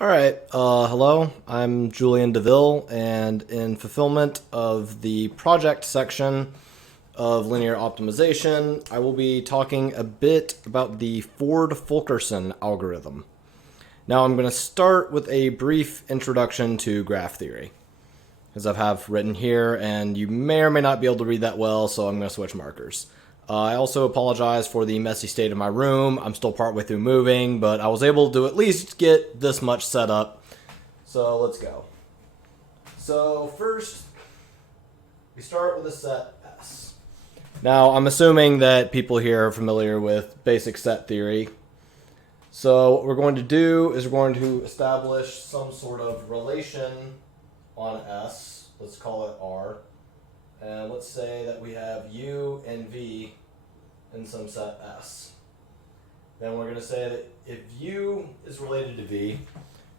Hello, I'm Julian DeVille, and in fulfillment of the project section of linear optimization, I will be talking a bit about the Ford-Fulkerson algorithm. Now I'm going to start with a brief introduction to graph theory, as I have written here, and you may or may not be able to read that well, so I'm going to switch markers. I also apologize for the messy state of my room. I'm still partway through moving, but I was able to at least get this much set up. So let's go. So first, we start with a set S. Now, I'm assuming that people here are familiar with basic set theory. So what we're going to do is we're going to establish some sort of relation on S. Let's call it R. And let's say that we have U and V in some set S. Then we're going to say that if U is related to V,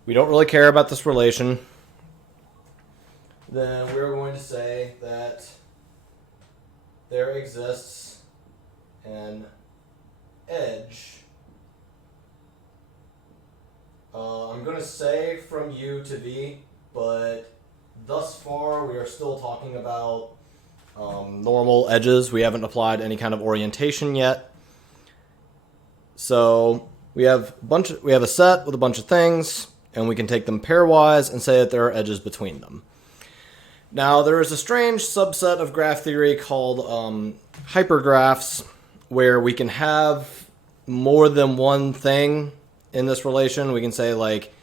we don't really care about this relation. Then we're going to say that there exists an edge. I'm going to say from U to V, but thus far we are still talking about normal edges. We haven't applied any kind of orientation yet. So we have a set with a bunch of things, and we can take them pairwise and say that there are edges between them. Now there is a strange subset of graph theory called hypergraphs, where we can have more than one thing in this relation. We can say like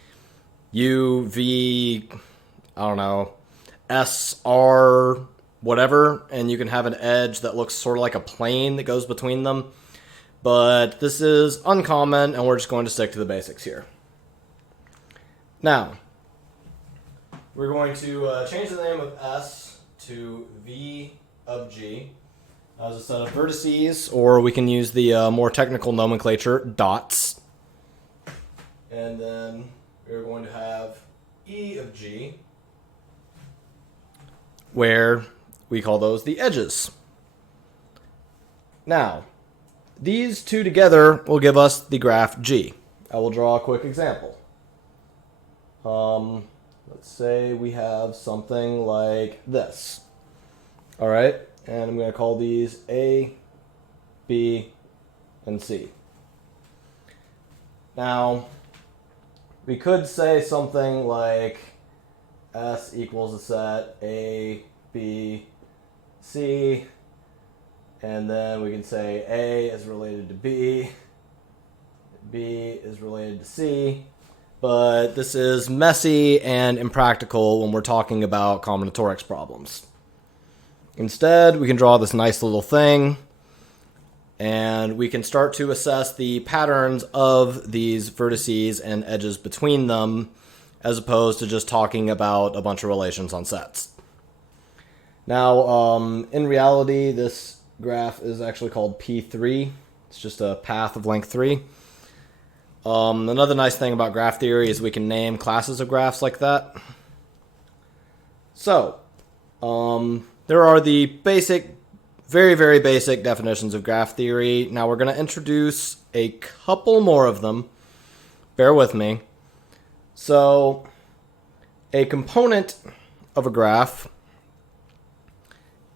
U, V, I don't know, S, R, whatever, and you can have an edge that looks sort of like a plane that goes between them. But this is uncommon, and we're just going to stick to the basics here. Now, we're going to change the name of S to V of G as a set of vertices, or we can use the more technical nomenclature, dots. And then we're going to have E of G, where we call those the edges. Now, these two together will give us the graph G. I will draw a quick example. Let's say we have something like this. All right, and I'm going to call these A, B, and C. Now, we could say something like S equals a set A, B, C, and then we can say A is related to B, B is related to C, but this is messy and impractical when we're talking about combinatorics problems. Instead, we can draw this nice little thing, and we can start to assess the patterns of these vertices and edges between them, as opposed to just talking about a bunch of relations on sets. Now, in reality, this graph is actually called P3. It's just a path of length 3. Another nice thing about graph theory is we can name classes of graphs like that. So, there are the basic, very, very basic definitions of graph theory. Now we're going to introduce a couple more of them. Bear with me. So, a component of a graph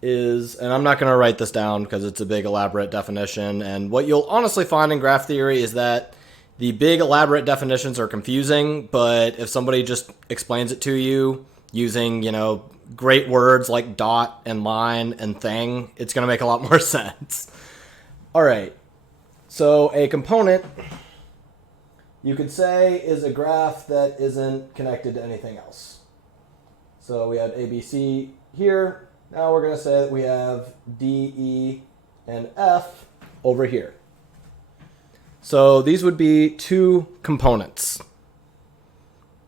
is, and I'm not going to write this down because it's a big elaborate definition, and what you'll honestly find in graph theory is that the big elaborate definitions are confusing, but if somebody just explains it to you using, great words like dot and line and thing, it's going to make a lot more sense. All right, so a component, you could say, is a graph that isn't connected to anything else. So we have ABC here. Now we're going to say that we have D, E, and F over here. So these would be two components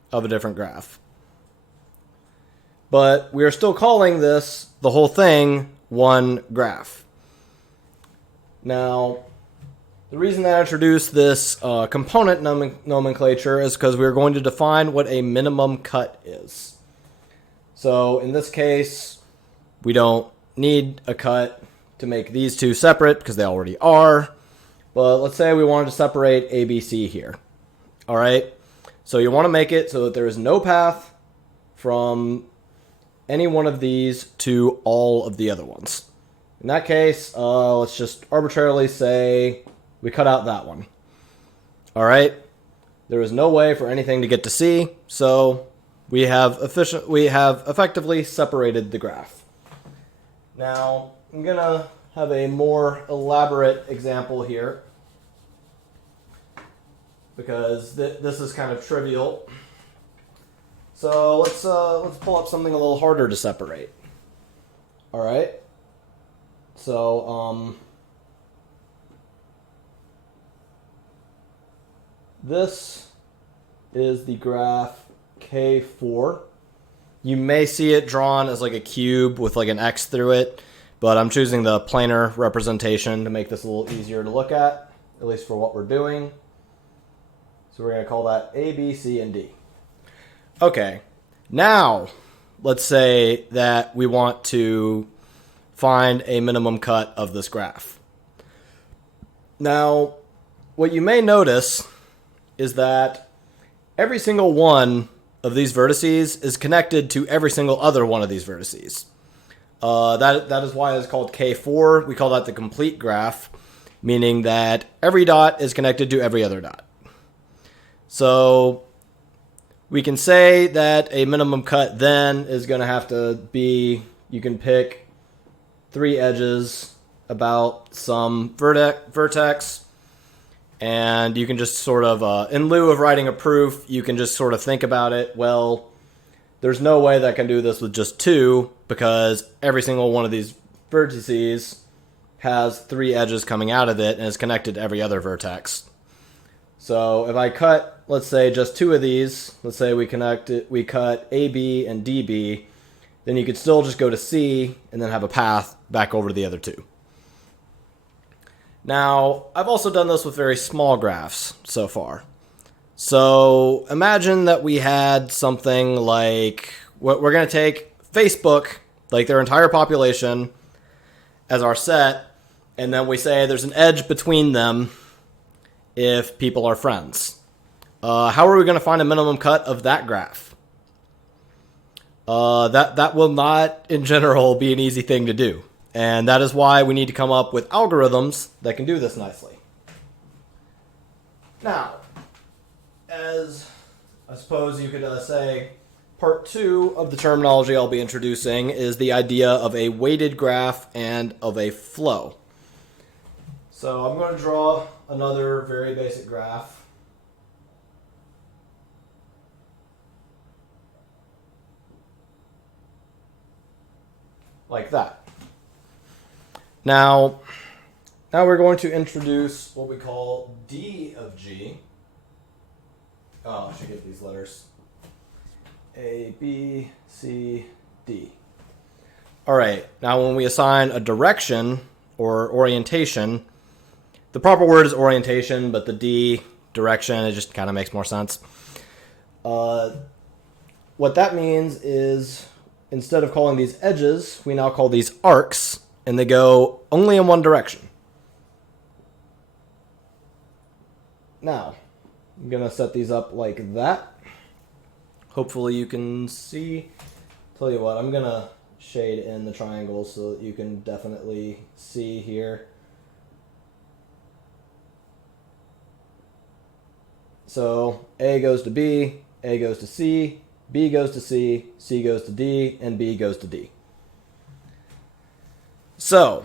of a different graph. But we are still calling this, the whole thing, one graph. Now, the reason that I introduced this component nomenclature is because we're going to define what a minimum cut is. So in this case, we don't need a cut to make these two separate because they already are. But let's say we wanted to separate ABC here. All right. So you want to make it so that there is no path from any one of these to all of the other ones. In that case, let's just arbitrarily say we cut out that one. All right. There is no way for anything to get to C, so we have effectively separated the graph. Now, I'm going to have a more elaborate example here because this is kind of trivial. So let's pull up something a little harder to separate. All right. So this is the graph K4. You may see it drawn as like a cube with like an X through it, but I'm choosing the planar representation to make this a little easier to look at least for what we're doing. So we're going to call that A, B, C, and D. Okay, now let's say that we want to find a minimum cut of this graph. Now, what you may notice is that every single one of these vertices is connected to every single other one of these vertices. That is why it's called K4. We call that the complete graph, meaning that every dot is connected to every other dot. So we can say that a minimum cut then is going to have to be, you can pick 3 edges about some vertex, and you can just sort of, in lieu of writing a proof, you can just sort of think about it. Well, there's no way that I can do this with just 2 because every single one of these vertices has 3 edges coming out of it and is connected to every other vertex. So if I cut, let's say, just 2 of these, let's say we cut AB and DB, then you could still just go to C and then have a path back over to the other 2. Now, I've also done this with very small graphs so far. So imagine that we had something like, we're going to take Facebook, like their entire population, as our set, and then we say there's an edge between them if people are friends. How are we going to find a minimum cut of that graph? That will not, in general, be an easy thing to do. And that is why we need to come up with algorithms that can do this nicely. Now, as I suppose you could say, part 2 of the terminology I'll be introducing is the idea of a weighted graph and of a flow. So I'm going to draw another very basic graph. Like that. Now we're going to introduce what we call D of G. Oh, I should get these letters. A, B, C, D. All right, now when we assign a direction or orientation, the proper word is orientation, but the D, direction, it just kind of makes more sense. What that means is instead of calling these edges, we now call these arcs, and they go only in one direction. Now, I'm going to set these up like that. Hopefully you can see. Tell you what, I'm going to shade in the triangles so that you can definitely see here. So A goes to B, A goes to C, B goes to C, C goes to D, and B goes to D. So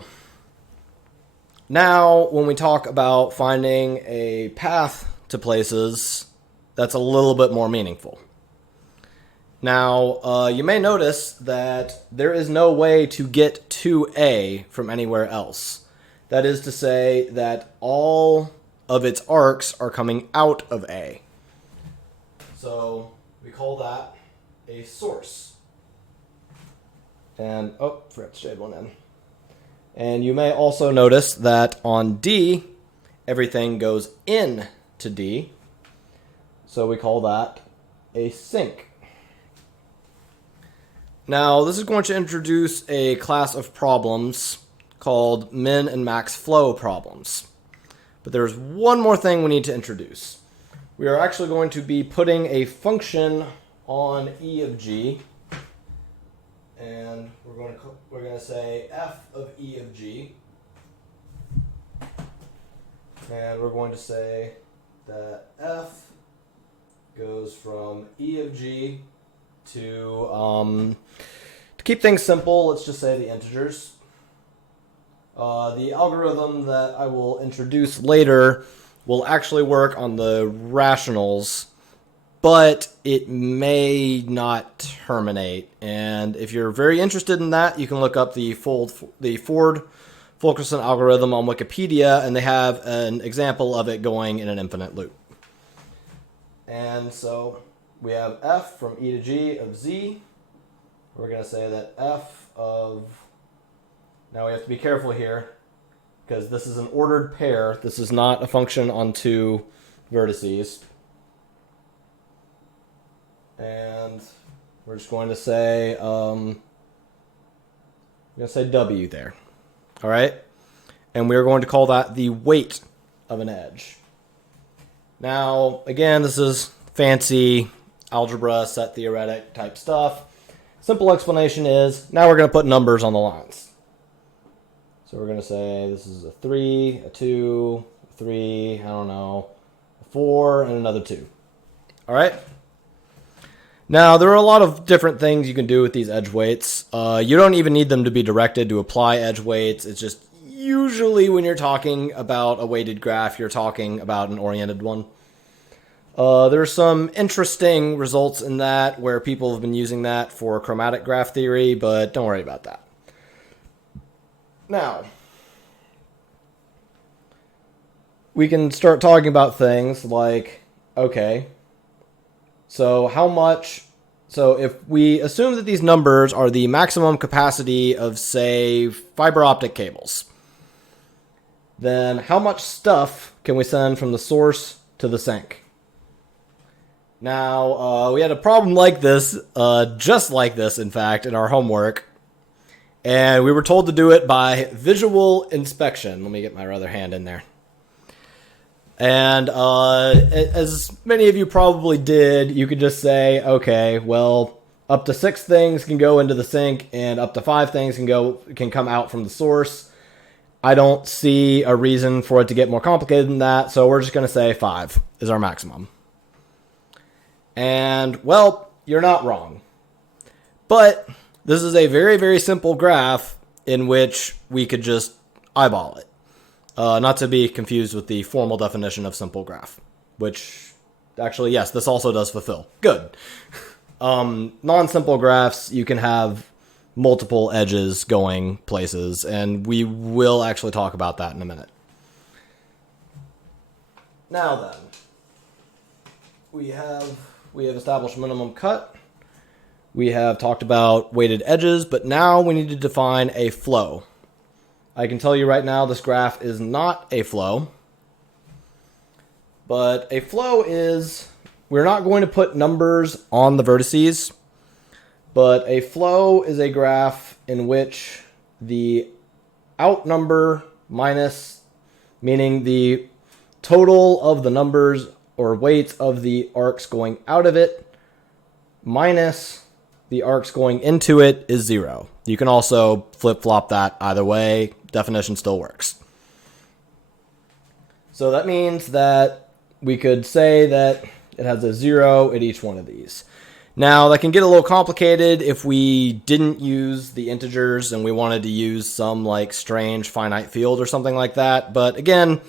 now when we talk about finding a path to places, that's a little bit more meaningful. Now, you may notice that there is no way to get to A from anywhere else. That is to say that all of its arcs are coming out of A. So we call that a source. And, forgot to shade one in. And you may also notice that on D, everything goes in to D. So we call that a sink. Now, this is going to introduce a class of problems called min and max flow problems. But there's one more thing we need to introduce. we are actually going to be putting a function on e of g, and we're going to say f of e of g, and we're going to say that f goes from e of g to keep things simple, let's just say the integers. The algorithm that I will introduce later will actually work on the rationals, but it may not terminate. And if you're very interested in that, you can look up the Ford-Fulkerson algorithm on Wikipedia, and they have an example of it going in an infinite loop. And so we have f from e to g of z. We're going to say that f of... Now we have to be careful here, because this is an ordered pair. This is not a function on two vertices. And we're just going to say, w there. All right? And we're going to call that the weight of an edge. Now, again, this is fancy algebra, set theoretic type stuff. Simple explanation is, now we're going to put numbers on the lines. So we're going to say this is a 3, a 2, a 3, I don't know, a 4, and another 2. All right? Now, there are a lot of different things you can do with these edge weights. You don't even need them to be directed to apply edge weights. It's just usually when you're talking about a weighted graph, you're talking about an oriented one. There's some interesting results in that where people have been using that for chromatic graph theory, but don't worry about that. Now, we can start talking about things like, okay, so if we assume that these numbers are the maximum capacity of, say, fiber optic cables, then how much stuff can we send from the source to the sink? Now, we had a problem like this, just like this, in fact, in our homework. And we were told to do it by visual inspection. Let me get my other hand in there. And as many of you probably did, you could just say, okay, well, up to 6 things can go into the sink, and up to 5 things can come out from the source. I don't see a reason for it to get more complicated than that, so we're just going to say 5 is our maximum. And, well, you're not wrong. But this is a very, very simple graph in which we could just eyeball it. Not to be confused with the formal definition of simple graph, which actually, yes, this also does fulfill. Good. Non-simple graphs, you can have multiple edges going places, and we will actually talk about that in a minute. Now then, we have established minimum cut. We have talked about weighted edges, but now we need to define a flow. I can tell you right now this graph is not a flow. But a flow is, we're not going to put numbers on the vertices, but a flow is a graph in which the out number minus, meaning the total of the numbers or weights of the arcs going out of it, minus the arcs going into it is 0. You can also flip-flop that either way. Definition still works. So that means that we could say that it has a 0 at each one of these. Now, that can get a little complicated if we didn't use the integers and we wanted to use some like strange finite field or something like that. But again,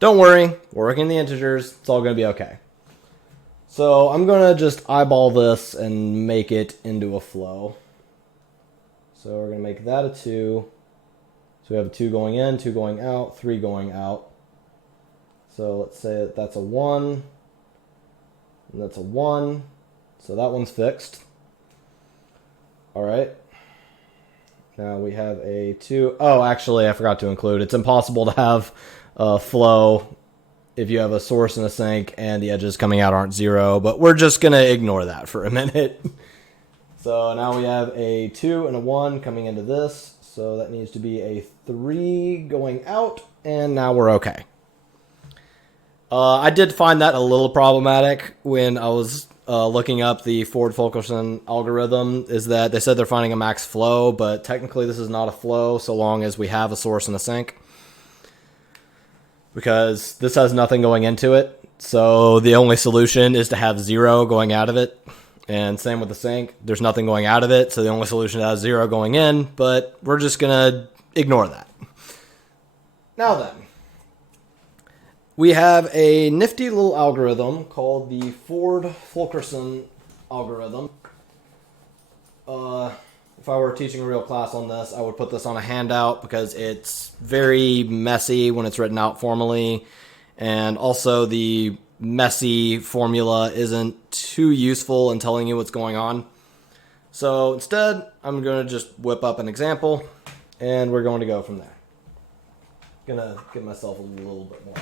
don't worry, we're working the integers. It's all going to be okay. So I'm going to just eyeball this and make it into a flow. So we're going to make that a 2. So we have a 2 going in, 2 going out, 3 going out. So let's say that that's a 1. And that's a 1. So that one's fixed. All right. Now we have a 2. Oh, actually, I forgot to include. It's impossible to have a flow if you have a source and a sink and the edges coming out aren't 0. But we're just going to ignore that for a minute. So now we have a 2 and a 1 coming into this. So that needs to be a 3 going out. And now we're okay. I did find that a little problematic when I was looking up the Ford Fulkerson algorithm, is that they said they're finding a max flow, but technically this is not a flow so long as we have a source and a sink, because this has nothing going into it. So the only solution is to have 0 going out of it. And same with the sink. There's nothing going out of it, so the only solution is 0 going in, but we're just going to ignore that. Now then, we have a nifty little algorithm called the Ford Fulkerson algorithm. If I were teaching a real class on this, I would put this on a handout because it's very messy when it's written out formally. And also the messy formula isn't too useful in telling you what's going on. So instead, I'm going to just whip up an example and we're going to go from there. Gonna give myself a little bit more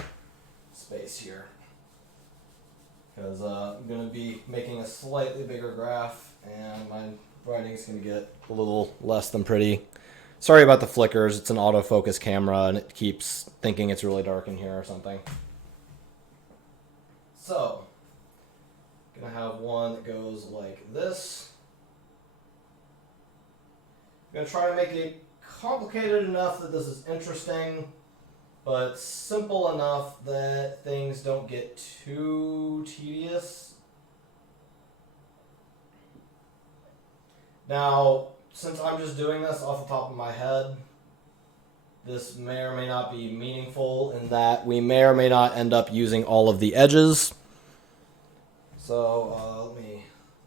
space here because I'm going to be making a slightly bigger graph and my writing is going to get a little less than pretty. Sorry about the flickers. It's an autofocus camera and it keeps thinking it's really dark in here or something. So, I'm going to have one that goes like this. I'm going to try to make it complicated enough that this is interesting, but simple enough that things don't get too tedious. Now, since I'm just doing this off the top of my head, this may or may not be meaningful in that we may or may not end up using all of the edges. So let me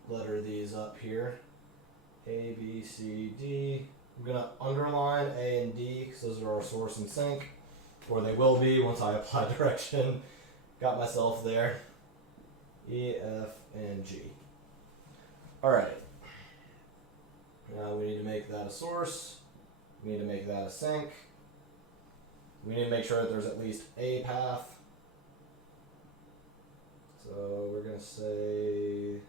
letter these up here. A, B, C, D. I'm going to underline A and D because those are our source and sink. Or they will be once I apply direction. Got myself there. E, F, and G. Alright. Now we need to make that a source. We need to make that a sink. We need to make sure that there's at least a path. So we're going to say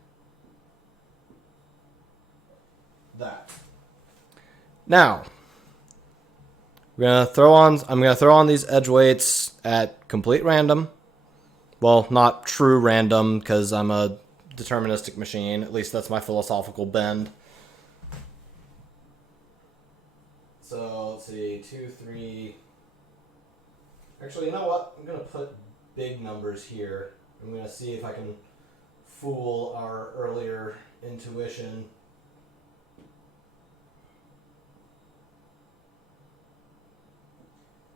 that. Now, I'm going to throw on these edge weights at complete random. Well, not true random because I'm a deterministic machine. At least that's my philosophical bend. So let's see, 2, 3. Actually, you know what? I'm going to put big numbers here. I'm going to see if I can fool our earlier intuition.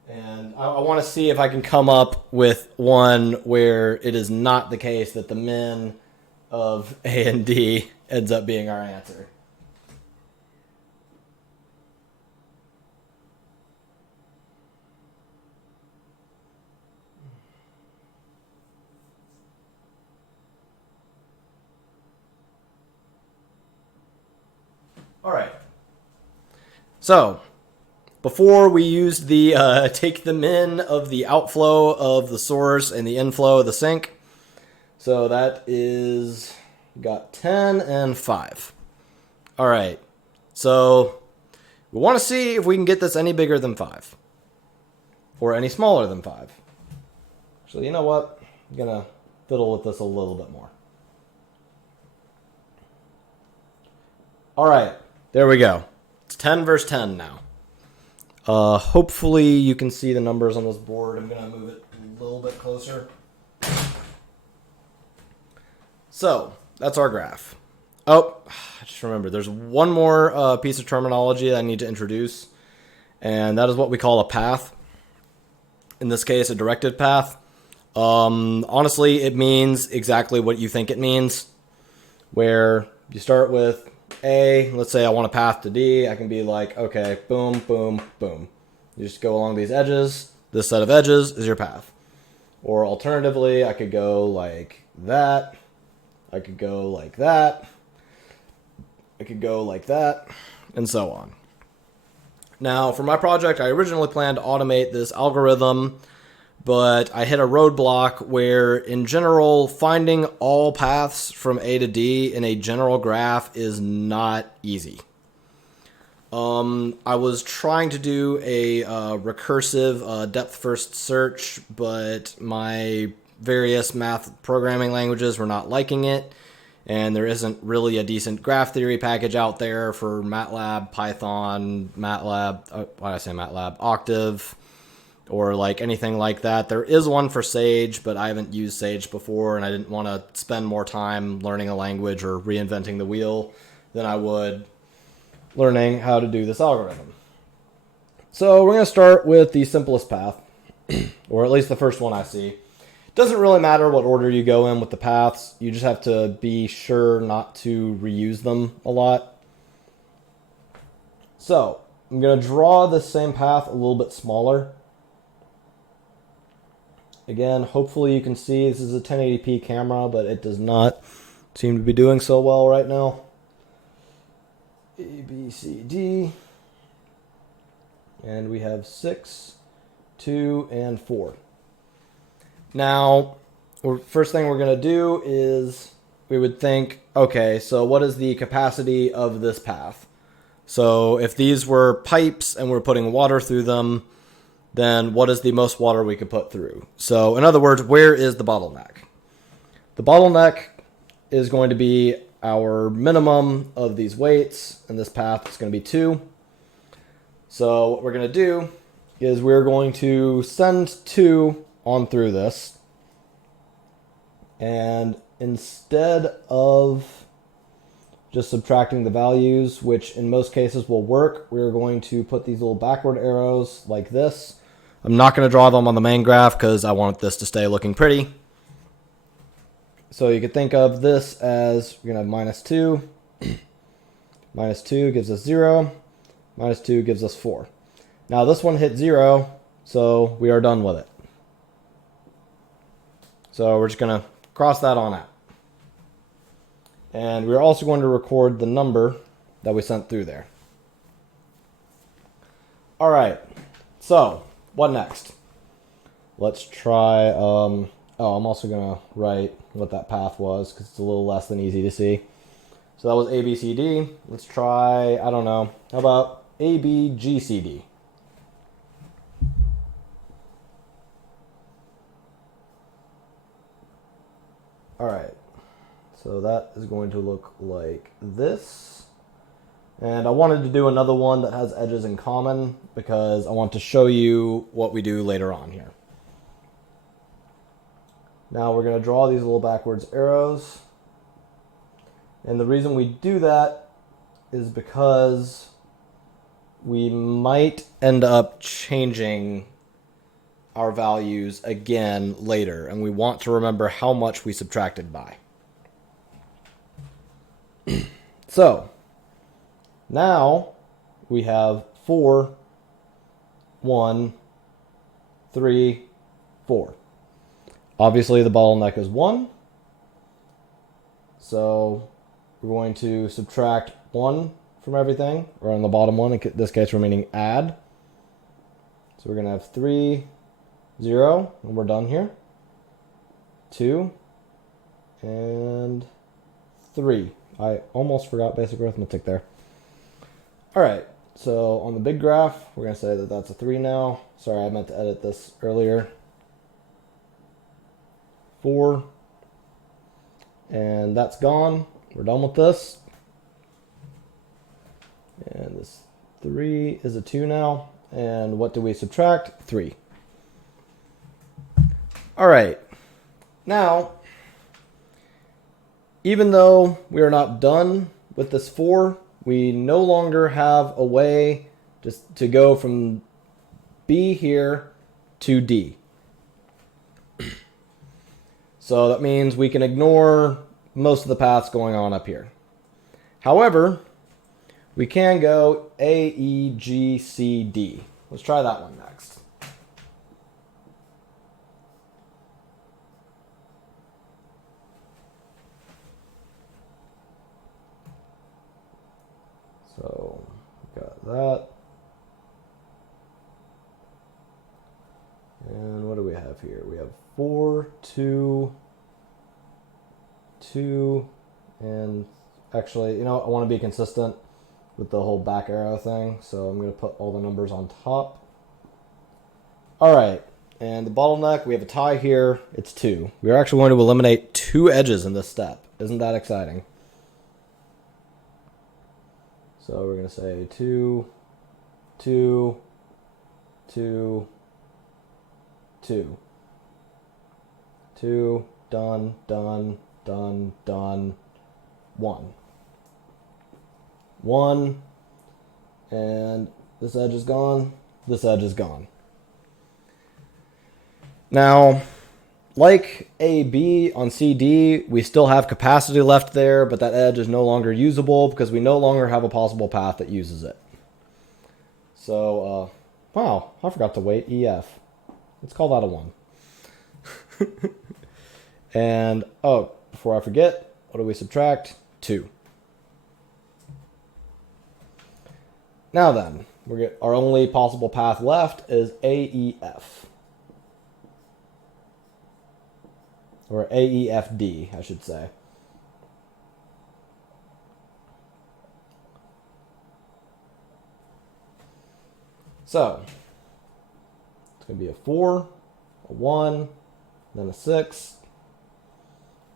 And I want to see if I can come up with one where it is not the case that the min of A and D ends up being our answer. All right. So, before we used the take the min of the outflow of the source and the inflow of the sink. So that is, got 10 and 5. All right. So we want to see if we can get this any bigger than 5. Or any smaller than 5. Actually, you know what? I'm going to fiddle with this a little bit more. All right. There we go. It's 10 versus 10 now. Hopefully you can see the numbers on this board. I'm going to move it a little bit closer. So, that's our graph. Oh, I just remembered. There's one more piece of terminology that I need to introduce, and that is what we call a path. In this case, a directed path. Honestly, it means exactly what you think it means, where you start with A, let's say I want a path to D, I can be like, okay, boom, boom, boom. You just go along these edges. This set of edges is your path. Or alternatively, I could go like that. I could go like that. I could go like that, and so on. Now, for my project, I originally planned to automate this algorithm, but I hit a roadblock where, in general, finding all paths from A to D in a general graph is not easy. I was trying to do a recursive depth-first search, but my various math programming languages were not liking it, and there isn't really a decent graph theory package out there for MATLAB, Python, MATLAB, why did I say MATLAB, Octave, or like anything like that. There is one for Sage, but I haven't used Sage before, and I didn't want to spend more time learning a language or reinventing the wheel than I would learning how to do this algorithm. So we're going to start with the simplest path, or at least the first one I see. It doesn't really matter what order you go in with the paths. You just have to be sure not to reuse them a lot. So I'm going to draw the same path a little bit smaller. Again, hopefully you can see this is a 1080p camera, but it does not seem to be doing so well right now. A, B, C, D. And we have 6, 2, and 4. Now, first thing we're going to do is we would think, okay, so what is the capacity of this path? So if these were pipes and we're putting water through them, then what is the most water we could put through? So in other words, where is the bottleneck? The bottleneck is going to be our minimum of these weights, and this path is going to be 2. So what we're going to do is we're going to send 2 on through this, and instead of just subtracting the values, which in most cases will work, we're going to put these little backward arrows like this. I'm not going to draw them on the main graph because I want this to stay looking pretty. So you could think of this as we're going to have -2. -2 gives us 0. -2 gives us 4. Now this one hit 0, so we are done with it. So we're just going to cross that on out. And we're also going to record the number that we sent through there. All right, so what next? Let's try, I'm also going to write what that path was because it's a little less than easy to see. So that was A, B, C, D. Let's try, I don't know, how about A, B, G, C, D? All right, so that is going to look like this. And I wanted to do another one that has edges in common because I want to show you what we do later on here. Now we're going to draw these little backwards arrows. And the reason we do that is because we might end up changing our values again later, and we want to remember how much we subtracted by. So now we have 4, 1, 3, 4. Obviously the bottleneck is 1. So we're going to subtract 1 from everything, or on the bottom one, in this case we're meaning add. So we're going to have 3, 0, and we're done here. 2, and 3. I almost forgot basic arithmetic there. All right, so on the big graph, we're going to say that that's a 3 now. Sorry, I meant to edit this earlier. 4, and that's gone. We're done with this. And this 3 is a 2 now. And what do we subtract? 3. All right. Now, even though we are not done with this 4, we no longer have a way just to go from B here to D. So that means we can ignore most of the paths going on up here. However, we can go A, E, G, C, D. Let's try that one next. So, got that. And what do we have here? We have 4, 2, 2, and actually, you know, I want to be consistent with the whole back arrow thing, so I'm going to put all the numbers on top. All right, And the bottleneck, we have a tie here. It's 2. We are actually going to eliminate 2 edges in this step. Isn't that exciting? So we're going to say 2, 2, 2, 2. 2, done, done, done, done, 1. 1, and this edge is gone, this edge is gone. Now, like AB on CD, we still have capacity left there, but that edge is no longer usable because we no longer have a possible path that uses it. So, wow, I forgot to weight EF. Let's call that a 1. And, oh, before I forget, what do we subtract? 2. Now then, our only possible path left is AEF. Or AEFD, I should say. So, it's going to be a 4, a 1, then a 6.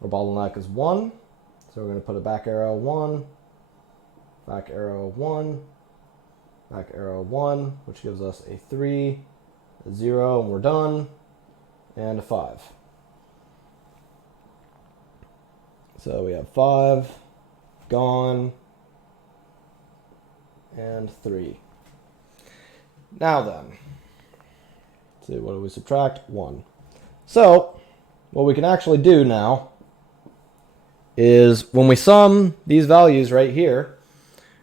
Our bottleneck is 1. So we're going to put a back arrow 1, back arrow 1, back arrow 1, which gives us a 3, a 0, and we're done, and a 5. So we have 5, gone, and 3. Now then, let's see, what do we subtract? 1. So, what we can actually do now is when we sum these values right here,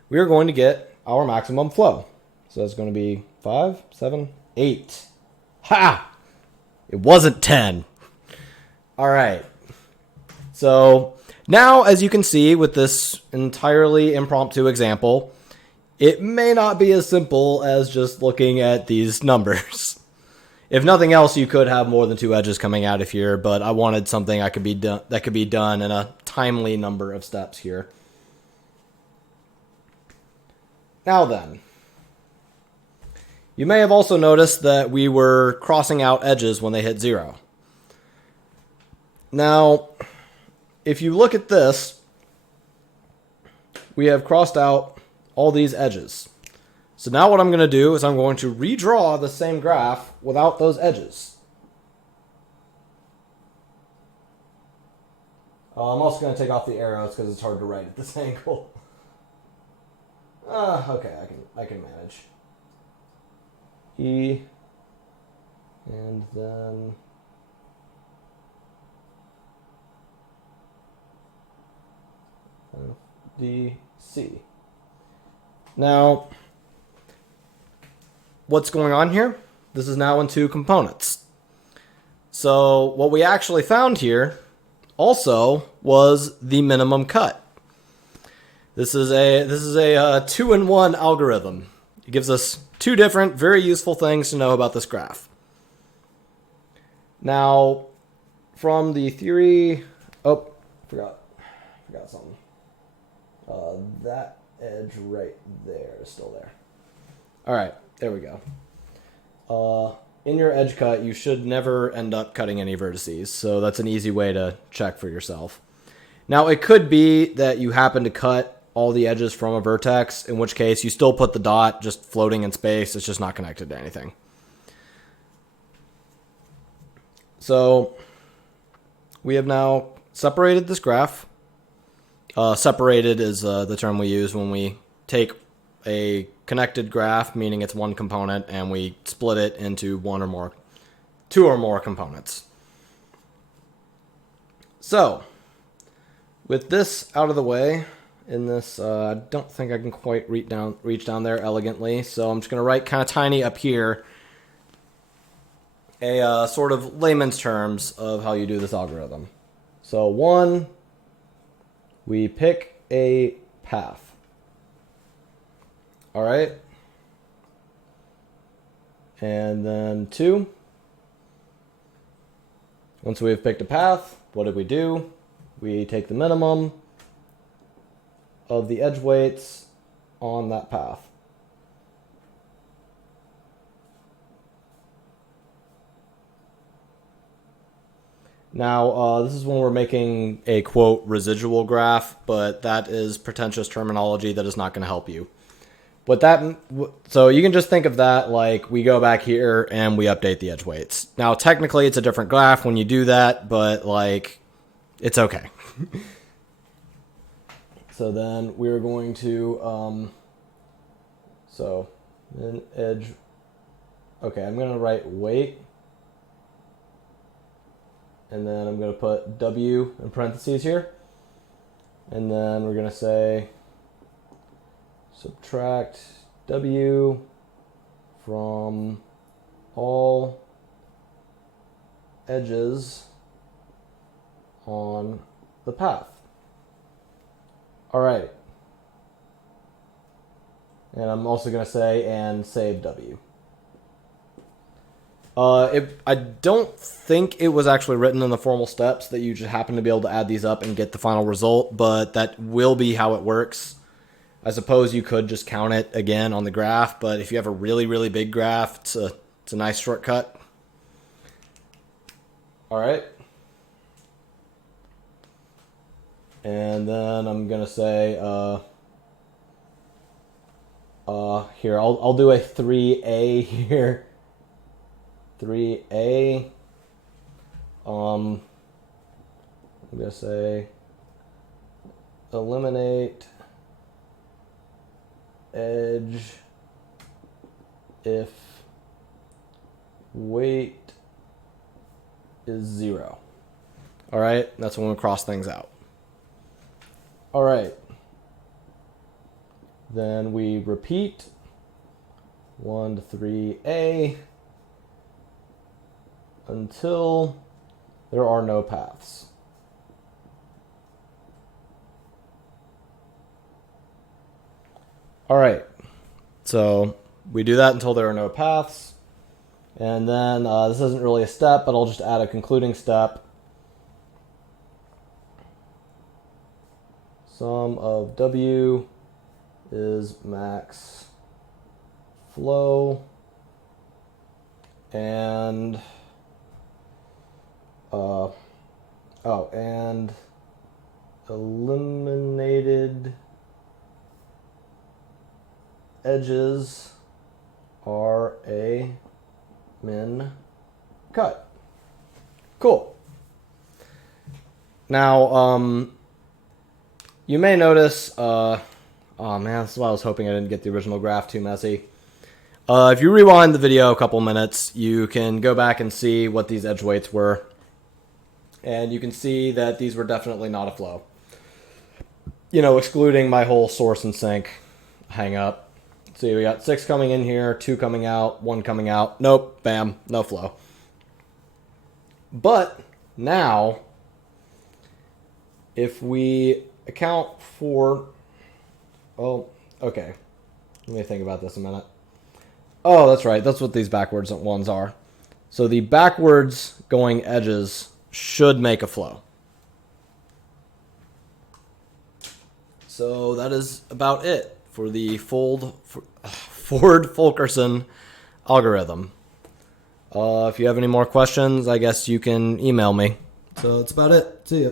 we are going to get our maximum flow. So that's going to be 5, 7, 8. Ha! It wasn't 10. All right. So now, as you can see with this entirely impromptu example, it may not be as simple as just looking at these numbers. If nothing else, you could have more than 2 edges coming out of here, but I wanted something that could be done in a timely number of steps here. Now then, you may have also noticed that we were crossing out edges when they hit 0. Now, if you look at this, we have crossed out all these edges. So now what I'm going to do is I'm going to redraw the same graph without those edges. I'm also going to take off the arrows because it's hard to write at this angle. Okay, I can manage. E, and then D, C. Now, what's going on here? This is now in 2 components. So what we actually found here also was the minimum cut. This is a 2-in-1 algorithm. It gives us 2 different, very useful things to know about this graph. Now, from the theory, forgot something. That edge right there is still there. All right, there we go. In your edge cut, you should never end up cutting any vertices, so that's an easy way to check for yourself. Now, it could be that you happen to cut all the edges from a vertex, in which case you still put the dot just floating in space. It's just not connected to anything. So we have now separated this graph. Separated is the term we use when we take a connected graph, meaning it's one component, and we split it into 2 or more components. So, with this out of the way, in this, I don't think I can quite reach down there elegantly, so I'm just going to write kind of tiny up here a sort of layman's terms of how you do this algorithm. So 1, we pick a path. All right. And then 2, once we've picked a path, what did we do? We take the minimum of the edge weights on that path. Now, this is when we're making a, quote, residual graph, but that is pretentious terminology that is not going to help you. So you can just think of that like we go back here and we update the edge weights. Now, technically, it's a different graph when you do that, but like, it's okay. So then we're going to, so then edge, okay, I'm going to write weight. And then I'm going to put W in parentheses here. And then we're going to say subtract W from all edges on the path. All right. And I'm also going to say and save W. I don't think it was actually written in the formal steps that you just happen to be able to add these up and get the final result, but that will be how it works. I suppose you could just count it again on the graph, but if you have a really, really big graph, it's a nice shortcut. All right. And then I'm going to say, here, I'll do a 3A here. 3A. I'm going to say eliminate edge if weight is 0. All right, that's when we cross things out. All right. Then we repeat 1 to 3A until there are no paths. All right, so we do that until there are no paths. And then this isn't really a step, but I'll just add a concluding step. Sum of W is max flow and and eliminated edges are a min cut. Cool. Now, you may notice, oh man, that's why I was hoping I didn't get the original graph too messy. If you rewind the video a couple minutes, you can go back and see what these edge weights were. And you can see that these were definitely not a flow. You know, excluding my whole source and sink hang up. See, we got 6 coming in here, 2 coming out, 1 coming out. Nope, bam, no flow. But now, if we account for, oh, okay. Let me think about this a minute. Oh, that's right. That's what these backwards ones are. So the backwards going edges should make a flow. So that is about it for the Ford Fulkerson algorithm. If you have any more questions, I guess you can email me. So that's about it. See ya.